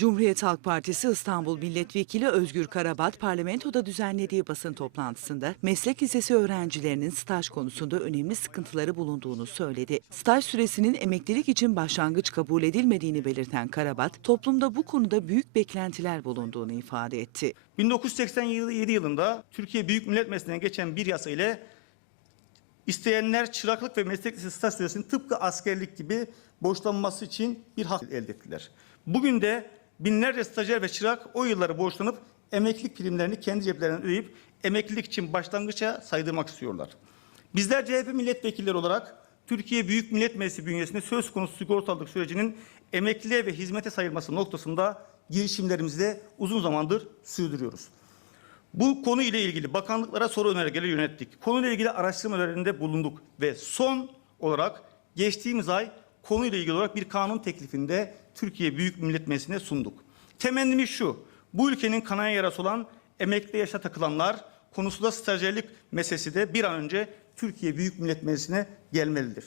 Cumhuriyet Halk Partisi İstanbul Milletvekili Özgür Karabat parlamentoda düzenlediği basın toplantısında meslek lisesi öğrencilerinin staj konusunda önemli sıkıntıları bulunduğunu söyledi. Staj süresinin emeklilik için başlangıç kabul edilmediğini belirten Karabat, toplumda bu konuda büyük beklentiler bulunduğunu ifade etti. 1987 yılında Türkiye Büyük Millet Meclisi'ne geçen bir yasa ile isteyenler çıraklık ve meslek lisesi süresinin tıpkı askerlik gibi borçlanması için bir hak elde ettiler. Bugün de binlerce stajyer ve çırak o yılları borçlanıp emeklilik primlerini kendi ceplerinden ödeyip emeklilik için başlangıça saydırmak istiyorlar. Bizler CHP milletvekilleri olarak Türkiye Büyük Millet Meclisi bünyesinde söz konusu sigortalılık sürecinin emekliliğe ve hizmete sayılması noktasında girişimlerimizi de uzun zamandır sürdürüyoruz. Bu konu ile ilgili bakanlıklara soru önergeleri yönettik. Konuyla ilgili araştırma önerilerinde bulunduk ve son olarak geçtiğimiz ay konuyla ilgili olarak bir kanun teklifinde Türkiye Büyük Millet Meclisi'ne sunduk. Temennimiz şu, bu ülkenin kanayan yarası olan emekli yaşa takılanlar konusunda stajyerlik meselesi de bir an önce Türkiye Büyük Millet Meclisi'ne gelmelidir.